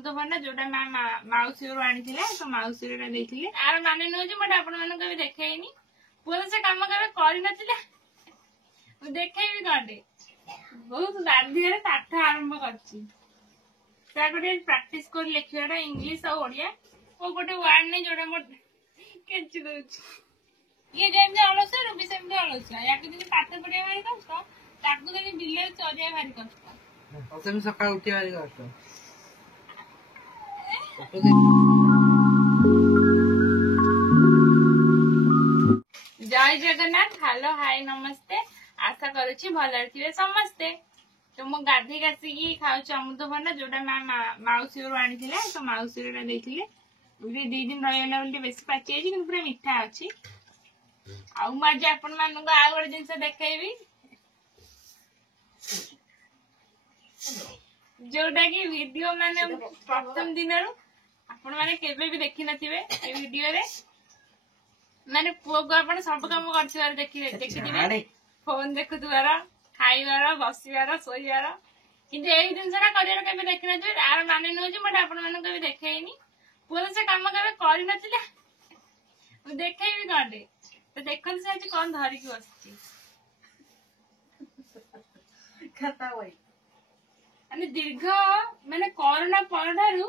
अमृतभंडा जोटा माउसी घर आनी तो माउसी देते आर मान नुह मैं आपण मैं देखनी पुआ से कम के कर देखेबी कटे बहुत गाधिया पाठ आरंभ कर प्राक्टिस कर लिखा इंग्लीश और ओडिया वो गोटे वार्ड नहीं जोटा मोर केची दउछ ये जेमती अलसिया रूबी सेमती अलसिया या पाठ पढ़िया भारी कष्ट ताकू जब बिल चरिया भारी कष्ट सकाळ उठी भारी कष्ट जय जगन्नाथ हेलो हाय नमस्ते आशा करुच्ची भल थे समस्ते तो मु गाधे आसिकी खाऊँ अमृतभंडा जोटा माउसी घर आनी तो माउसी देते दी दिन रहीगला बेस पाची कि पूरा मीठा अच्छी आज आपण मान आ गए जिन देखी जोटा कि वीडियो माने प्रथम दिन आपण मैंने केबे भी देखी नथिबे ए वीडियो रे माने पुओ को आपण सब काम करथिबार देखि फोन देखुथबार खाइबार बसिबार सोइबार किंतु एई दिन सारा करियर केबे देखि नथिबे आर माने नुह जे मटे आपण माने केबे देखेइनी पुओ से काम केबे करि नथिले मु देखेइबी कटे तो देखन से आज कौन धरी की बसची खाता वही अने दीर्घ माने कोरोना परडारु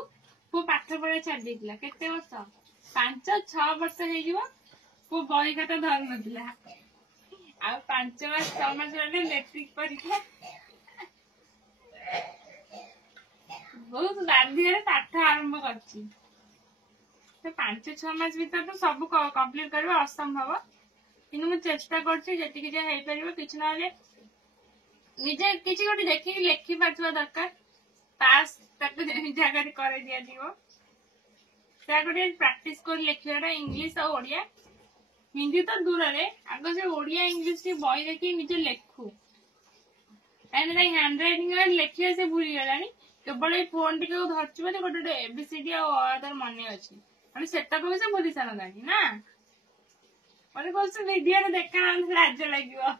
पु पाठ पढ़ा छाड़ देतिला केते वर्ष 5-6 वर्ष हे जीव पु बही खाता धर नथिला आ 5 मास 6 मास रे मैट्रिक परीक्षा बहुत गाधिया पाठ आरंभ करची तो 5-6 मास भीतर तो सब कंप्लीट करबा असंभव किंतु मु चेष्टा करछि जेति जे हे परिबो किछ नले निजे किछि गोटे देखि लेखि पाछवा दरकार पास तक जगह करे दिया दियो ता गोटे प्रैक्टिस कर लिखिया इंग्लिश और ओडिया हिंदी तो दूर रे आगो से ओडिया इंग्लिश की बही देखि निजे लेखु एने हैंड राइटिंग में लेखिया से भूली गलानी केवल ए फोन टिके धरछि बते गोटे एबीसीडी और अदर मने अछि माने सेटा को से भूली सानदानी ना माने कोस वीडियो रे देखा लाज लागियो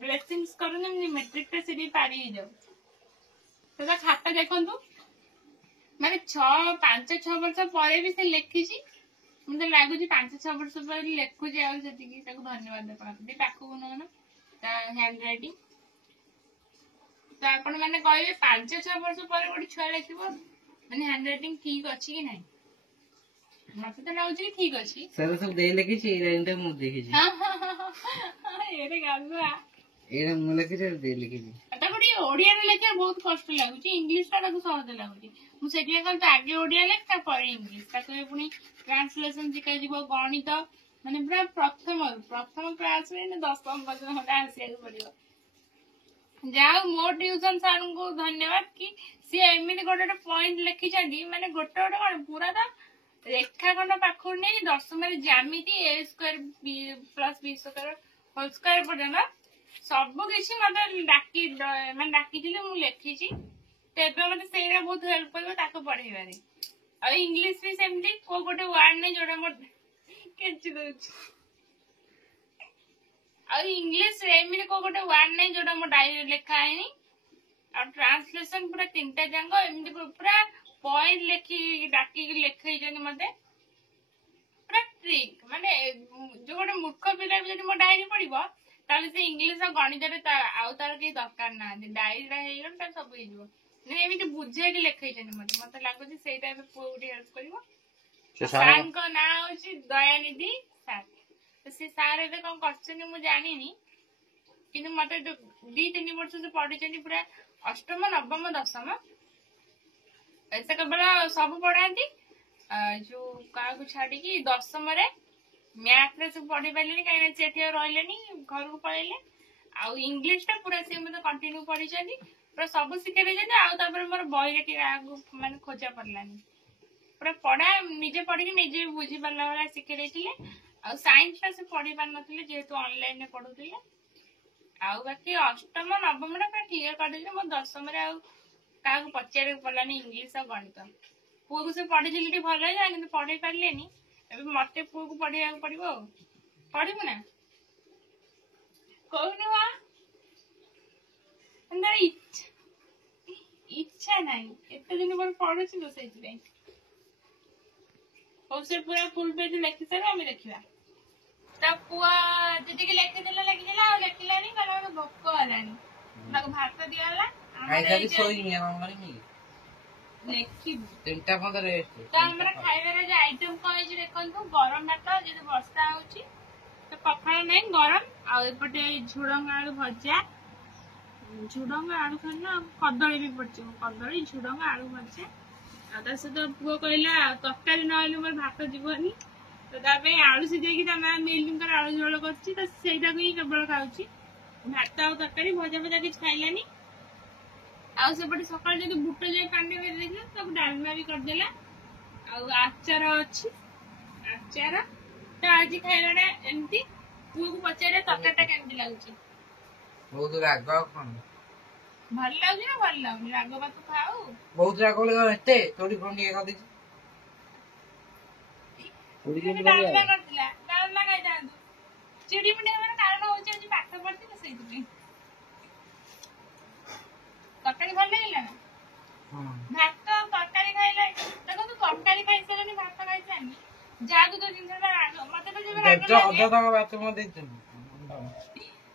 ब्लेसिंग्स करूँ मेट्रिक से पारी जाऊ तो खाता देखु माने 5-6 वर्ष पर भी से लिखी मुझे लगुच 5-6 वर्ष पर लिखुची धन्यवाद देते पाखक नुह हैंड राइटिंग तो आपण मैंने कहे 5-6 वर्ष पर गोटे छुआ लिख मैंने हैंड राइटिंग ठीक अच्छी कि नहीं मत तो लगुच ठीक अच्छी सर सब दे लिखी छी रेंट मु देखि छी हां एरे गालुआ एरे मु लिखि छी दे लिखि छी एटा गोटी ओडिया रे लेखे बहुत कष्ट लागुची इंग्लिश टा ताको सहज लागुची मु सेटिया कर तो आगे ओडिया लेख ता पर इंग्लिश ताको पुनी ट्रांसलेशन सिखा जीवो गणित माने पूरा प्रथम क्लास रे 10वीं बजे हमरा आसिया पड़ियो जाओ मो ट्यूशन सर को धन्यवाद कि सी एमिति गोटे पॉइंट लिखि छथि माने गोटे गोटे पूरा तो रेखाखंड पाखर नहीं 10वीं ज्यामिति a square plus b square whole square पर्यंत सब किसी मत डाकी मैं डाकी मु लिखी तेज मत से बहुत हेल्प कर पढ़ेबारे और इंग्लिश भी सेमती को गोटे वार्ड नहीं जोटा मोर केची दउछ और इंग्लिश रे एमिति को गोटे वार्ड नहीं जोटा मोर डायरी लिखा है और ट्रांसलेशन पूरा 3टा जांग एमिति पूरा पॉइंट लेखि डाकी लिखै जनी मते पूरा ट्रिक माने जो गोटे मूर्ख पिला जदि मो डायरी पढ़िबो ताले से इंग्लिश और गणित रे आउ तार के दरकार ना डायरी रा हे गन ता सब हे जीवो ने एमिति बुझे के लिखै जनी मते लागो जे सेटा ए पूरी हेल्प करिवो सर को ना होची दयानिधि सर तो से सर एबे कोन करछनी मु जानिनी किंतु मते 2-3 वर्ष से पढ़िछनी पूरा 8म 9म 10म ऐसे केवल सब पढ़ाती जो क्या छाड़ी 10वीं रे मैथ रे सब पढ़ी पारे कहीं से रही घर को पलैले आउ इंग्लिश टा पूरा सी मतलब कंटिन्यू पढ़ी पूरा सब शिखे आउे मोर बही माने खोजा पड़लानी पूरा पढ़ा निजे पढ़ी निजे बुझी पारा भाया शिखे आ साइंस टा से पढ़ी पार नथिले जेहेतु ऑनलाइन पढ़ुले आउ बाकी 8ମ 9ମ टा क्लियर कर देले मो 10वीं रे आ क्या पचार पड़ानी इंग्लिश और गणित पुआ को से पढ़ी भल है कि पढ़े पारे मत पुआ को पढ़ा पड़ो पढ़ू ना कहून ତାର ଇଚ୍ଛା ନାହିଁ ଏତେ ଦିନ ପରେ ପଢୁଛି ତ ସେଇଥିପାଇଁ। ହଉ ସେ ପୁରା ଫୁଲ ପେଜ ଲେଖି ସାର ଆମେ ଦେଖିବା। ତା ପୁଅ ଯେତିକି ଲେଖିଦେଲା ଆଉ ଲେଖିଲାନି କହିଲା ମୋତେ ଭୋକ ହେଲାଣି। ତାକୁ ଭାତ ଦିଆଗଲା ଲେଖିବୁ 3:15 ତ ଆମର ଖାଇବାର ଯୋଉ ଆଇଟମ କଣ ହେଇଛି ଦେଖନ୍ତୁ। ଗରମ ଭାତ ଯେହେତୁ ବର୍ଷା ହଉଛି ତ ପଖାଳ ନାହିଁ ଗରମ, ଆଉ ଏପଟେ ଝୁଡଙ୍ଗ ଆଳୁ ଭଜା, ଝୁଡଙ୍ଗ ଆଳୁ ଖାଲି ଆଉ କଦଳୀ ବି ପଡିଛି, କଦଳୀ ଝୁଡଙ୍ଗ ଆଳୁ ଭଜା। ଆଉ ତା ସହିତ ପୁଅ କହିଲା ତରକାରୀ ନହେଲେ ମୋର ଭାତ ଯିବନି, ତ ତା ପାଇଁ ଆଳୁ ସିଝେଇକି ତା ମା ମିଲଙ୍କର ଆଳୁ ଝୋଳ କରୁଛି, ତ ସେଇଟାକୁ ହିଁ କେବଳ ଖାଉଛି। ଭାତ ଆଉ ତରକାରୀ ଭଜା ଫଜା କିଛି ଖାଇଲାନି। ଆଉ ସେପଟେ ସକାଳୁ ଯଦି ବୁଟ ଯାଇ ପାଣି କରି ଦେଇଥିଲା ତାକୁ ଡାଲମା ବି କରିଦେଲା। ଆଉ ଆଚାର ଅଛି, ଆଚାର ତ ଆଜି ଖାଇବାଟା ଏମିତି। ପୁଅକୁ ପଚାରେ ତରକାରୀଟା କେମିତି ଲାଗୁଛି। ବହୁତ ରାଗ ଆଉ କଣ ଭଲ ଲାଗୁଛି ନା ଭଲ ଲାଗୁନି? ରାଗ ଭାତ ଖାଉ ବହୁତ ରାଗ ଏତେ ତୋଡ଼ି ଫୋନ ଟିକେ କରିଦେଇଛି। ଡାଲମା କରିଥିଲା, ଡାଲମା ଖାଇଥାନ୍ତୁ। ଚିଡି ମିଡି ହେବାର କାରଣ ହଉଛି ଆଜି ପାଠ ପଢିଛି ତ ସେଇଥିପାଇଁ। ତରକାରୀ ଭଲ ଲାଗିଲା ନା? ଭାତ ତରକାରୀ ଖାଇଲେ ଦେଖନ୍ତୁ ତରକାରୀ ଖାଇସାରିଲାନି ଭାତ ଖାଇସାରିନି। ଯାହାକୁ ତ ଜିନିଷଟା ରାଗ ମତେ ତ ଯେବେ ରାଗ ଲାଗେ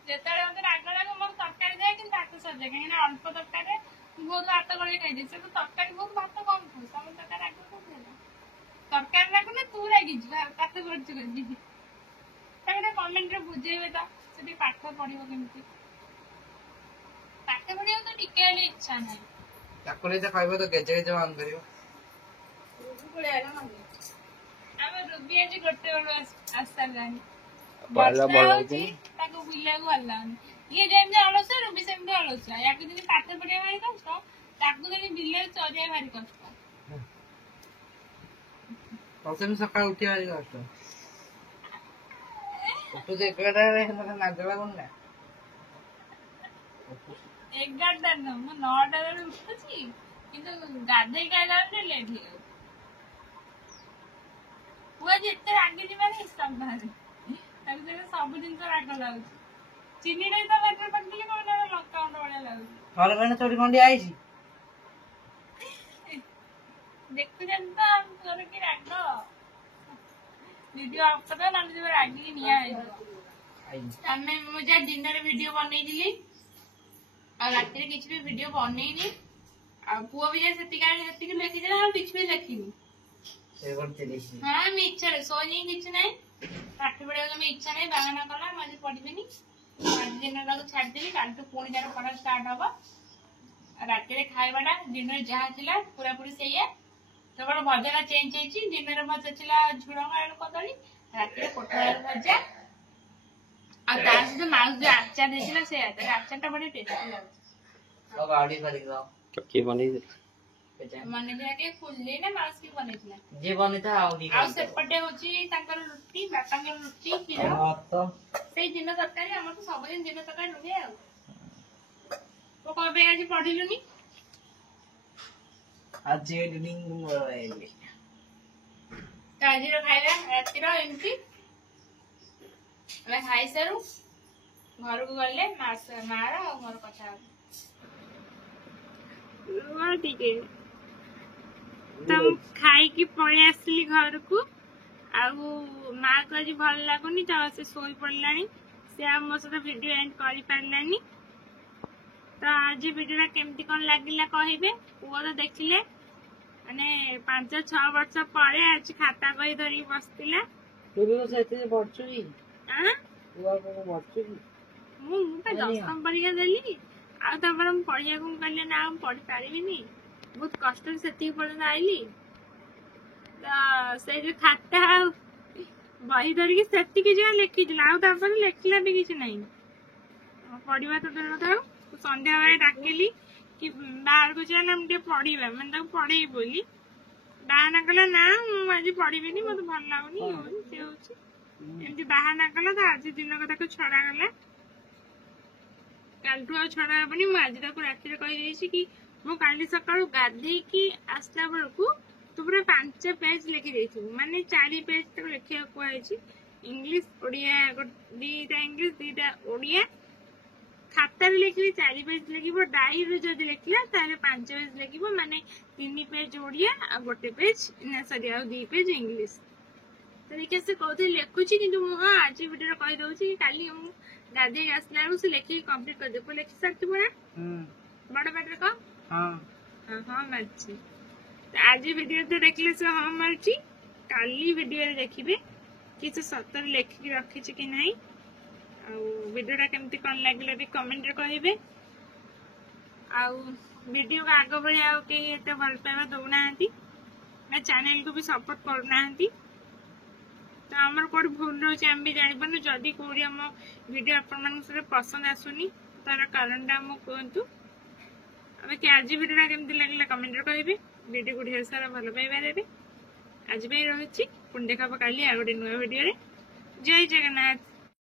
ଯେତେବେଳେ ମତେ ରାଗ ଲାଗେ ମୋର ତରକାରୀ ଯାଏ କିନ୍ତୁ ଭାତ ସରିଯାଏ, କାହିଁକିନା ଅଳ୍ପ ତରକାରୀରେ ବହୁତ ଭାତ ଗଳିକି ଖାଇଦିଏ। ସେ ତ ତରକାରୀ ବହୁତ ଭାତ କମ ଖାଉ, ତମ ତରକାରୀ ରାଗ କୋଉଠି ହେଲା? ତରକାରୀ ରାଗୁନା ତୁ ରାଗିଛୁ ପାଠ ପଢୁଛୁ ବୋଲି। ତାକୁ ଟିକେ କମେଣ୍ଟରେ ବୁଝେଇବେ ତ ସେ ଟିକେ ପାଠ ପଢିବ କେମିତି। ପାଠ ପଢିବାକୁ ତ ଟିକେ ହେଲେ ଇଚ୍ଛା ନାହିଁ। ଚାକୁଳି ତ ଖାଇବ ତ ଗେଜେ ଗେଜେ ବନ୍ଦ କରିବ। ଆମେ ରୁବି ଆଜି ଗୋଟେ ବେଳୁ ଆସିସାରିଲାଣି। ବର୍ଷା ହଉଛି ତାକୁ ବୁଲିବାକୁ ଭଲ ଲାଗୁନି। ଇଏ ଯେମିତି ଅଳସୁଆ ରୁବି ସେମିତି ଅଳସୁଆ। ୟାକୁ ଯଦି ପାଠ ପଢିବା ଭାରି କଷ୍ଟ, ତାକୁ ଯଦି ବିଲରେ ଚରିବା ଭାରି କଷ୍ଟ। ସକାଳୁ ଉଠିବା ଭାରି କଷ୍ଟ। ଉଠୁଛି 11ଟାରେ ନାଜ ଲାଗୁନି ନା? 11ଟା ନୁହଁ ମୁଁ 9ଟା ବେଳେ ଉଠୁଛି, କିନ୍ତୁ ଗାଧେଇକି ଆଇଲା ବେଳେ ଲେଟ୍ ହେଇଯାଉଛି। ପୁଅ ଆଜି ଏତେ ରାଗିଛି ମାନେ ହିସାବ ବାହାରେ। ତାକୁ ସେ ସବୁ ଜିନିଷ ରାଗ ଲାଗୁଛି। ଚିନିଟା ତ ପାଟିରେ ପକେଇଲେ କଣ ଲଙ୍କା ଗୁଣ୍ଡ ଭଳିଆ ଲାଗୁଛି। ଘର ପାଇଁ ଚୋରି ଖଣ୍ଡିଆ ହେଇଛି। ଦେଖୁଛନ୍ତି ତ ତୋର କି ରାଗ। ଭିଡିଓ ଅଫ୍ କରିଦେବ ନହେଲେ ଯେବେ ରାଗିକି ନିଆଁ ହେଇଯିବ। ମୁଁ ଯାହା ଦିନରେ ଭିଡିଓ ବନେଇଥିଲି ଆଉ ରାତିରେ କିଛି ବି ଭିଡିଓ ବନେଇନି। ଆଉ ପୁଅ ବି ଯାହା ସେତିକି ଲେଖିଥିଲା ଆଉ କିଛି ବି ଲେଖିନି। ହଁ ମିଛରେ ଶୋଇନି କିଛି ନାହିଁ, ପାଠ ପଢିବାକୁ ଜମା ଇଚ୍ଛା ନାହିଁ, ବାହାନା କଲା ମୁଁ ଆଜି ପଢିବିନି। ଆଜି ଦିନଟାକୁ ଛାଡିଦେଲି, କାଲିଠୁ ପୁଣି ତାର ପଢା ଷ୍ଟାର୍ଟ ହବ। ଆଉ ରାତିରେ ଖାଇବାଟା ଦିନରେ ଯାହା ଥିଲା ପୁରାପୁରି ସେଇଆ, କେବଳ ଭଜାଟା ଚେଞ୍ଜ ହେଇଛି। ଦିନରେ ଭଜା ଥିଲା ଝୁଡଙ୍ଗ ଆଳୁ କଦଳୀ, ରାତିରେ ପୋଟଳ ଆଳୁ ଭଜା। ଆଉ ତା ସହିତ ମାଉସ ଯୋଉ ଆଚାର ଦେଇଥିଲା ସେ ଆଚାରଟା ବଢିଆ ଟେଷ୍ଟି ଲାଗୁଛି। ବନେଇଥିଲା ଟିକେ ଫୁଲି ନା ମାଉସ କି ବନେଇଥିଲା ଯିଏ ବନେଇଥିଲା। ଆଉ ସେପଟେ ହଉଛି ତାଙ୍କର ରୁଟି, ବାପାଙ୍କର ରୁଟି କ୍ଷୀର, ସେଇ ଦିନ ତରକାରୀ। ଆମର ତ ସବୁଦିନ ଦିନ ତରକାରୀ ରୁହେ। ଆଉ ତୁ କଣ ପାଇଁ ଆଜି ପଢିଲୁନି? ଆଜିର ଖାଇବା ରାତିର ଏମିତି। ଆମେ ଖାଇସାରୁ ଘରକୁ ଗଲେ ମାର ଆଉ ମୋର କଥା ହବ ଟିକେ। ତ ମୁଁ ଖାଇକି ପଳେଇ ଆସିଲି ଘରକୁ। ଆଉ ମା କୁ ଆଜି ଭଲ ଲାଗୁନି ତ ସେ ଶୋଇ ପଡିଲାଣି। ସେ ଆଉ ମୋ ସହିତ ଭିଡିଓ ଏଣ୍ଡ କରିପାରିଲାନି। ତ ଆଜି ଭିଡିଓଟା କେମିତି କଣ ଲାଗିଲା କହିବେ। ପୁଅ ତ ଦେଖିଲେ ମାନେ 5-6 ବର୍ଷ ପରେ ଆଜି ଖାତା ବହି ଧରିକି ବସିଥିଲା। ମୁଁ ତ 10ମ ପରୀକ୍ଷା ଦେଲି, ଆଉ ତାପରେ ମୁଁ ପଢିବାକୁ କହିଲି ନା ମୁଁ ପଢି ପାରିବିନି। ବହୁତ କଷ୍ଟରେ ସେତିକି ପର୍ଯ୍ୟନ୍ତ ଆଇଲି। ତ ସେଇ ଯୋଉ ଖାତା ଆଉ ବହି ଧରିକି ସେତିକି ଯାହା ଲେଖିଥିଲା, ଆଉ ତାପରେ ଲେଖିଲା ବି କିଛି ନାହିଁ। ପଢିବା ତ ଦୂର କଥା। ଆଉ ସନ୍ଧ୍ୟାବେଳେ ଡାକିଲି କି ବାହାରକୁ ଚାଲ ଆମେ ଟିକେ ପଢିବା, ମାନେ ତାକୁ ପଢେଇବି ବୋଲି। ବାହାନା କଲା ନା ମୁଁ ଆଜି ପଢିବିନି, ମତେ ଭଲ ଲାଗୁନି, ସେ ହଉଛି ଏମିତି ବାହାନା କଲା। ତ ଆଜି ଦିନକ ତାକୁ ଛଡା ଗଲା, କାଲିଠୁ ଆଉ ଛଡା ହବନି। ମୁଁ ଆଜି ତାକୁ ରାତିରେ କହିଦେଇଛି କି ମୁଁ କାଲି ସକାଳୁ ଗାଧେଇକି ଆସିଲା ବେଳକୁ ତୁ ପୁରା 5 ପେଜ ଲେଖି ଦେଇଥିବୁ, ମାନେ 4 ପେଜ ତାକୁ ଲେଖିବାକୁ କୁହାଯାଇଛି। ଇଂଲିଶ ଓଡିଆ 2ଟା ଇଂଲିଶ 2ଟା ଓଡିଆ, ଖାତାରେ ଲେଖିଲେ 4 ପେଜ ଲେଖିବ, ଡାଇରୀରେ ଯଦି ଲେଖିଲା ତାହେଲେ 5 ପେଜ ଲେଖିବ, ମାନେ 3 ପେଜ ଓଡିଆ ଆଉ 1 ପେଜ ଆଉ 2 ପେଜ ଇଂଲିଶ। ତ ଦେଖିଆ ସେ କହୁଥିଲେ ଲେଖୁଛି, କିନ୍ତୁ ମୁଁ ହଁ ଆଜି ଭିଡିଓରେ କହିଦଉଛି କି କାଲି ମୁଁ ଗାଧେଇ ଆସିଲା ବେଳକୁ ସେ ଲେଖିକି କମ୍ପ୍ଲିଟ କରିଦେବ। ଲେଖି ସାରିଥିବ ନା ବଡ ପାଟିରେ କହ। ହଁ ମାରୁଛି। ଆଜି ଭିଡିଓ ତ ଦେଖିଲେ ସେ ହଁ ମାରୁଛି, କାଲି ଭିଡିଓରେ ଦେଖିବେ କି ସେ ସତରେ ଲେଖିକି ରଖିଛି କି ନାହିଁ। ଆଉ ଭିଡିଓଟା କେମିତି କଣ ଲାଗିଲା ବି କମେଣ୍ଟରେ କହିବେ। ଆଉ ଭିଡିଓକୁ ଆଗ ଭଳି ଆଉ କେହି ଏତେ ଭଲ ପାଇବା ଦଉନାହାନ୍ତି, ନା ଚ୍ୟାନେଲକୁ ବି ସପୋର୍ଟ କରୁନାହାନ୍ତି। ତ ଆମର କୋଉଠି ଭୁଲ ରହୁଛି ଆମେ ବି ଜାଣିପାରୁନୁ। ଯଦି କୋଉଠି ଆମ ଭିଡିଓ ଆପଣମାନଙ୍କ ସହିତ ପସନ୍ଦ ଆସୁନି ତାର କାରଣଟା ଆମକୁ କୁହନ୍ତୁ। ବାକି ଆଜି ଭିଡିଓଟା କେମିତି ଲାଗିଲା କମେଣ୍ଟରେ କହିବେ। ଭିଡିଓକୁ ଢେର ସାରା ଭଲ ପାଇବା ଦେବେ। ଆଜି ପାଇଁ ରହୁଛି, ପୁଣି ଦେଖା ହବ କାଲି ଆଉ ଗୋଟେ ନୂଆ ଭିଡିଓରେ। ଜୟ ଜଗନ୍ନାଥ।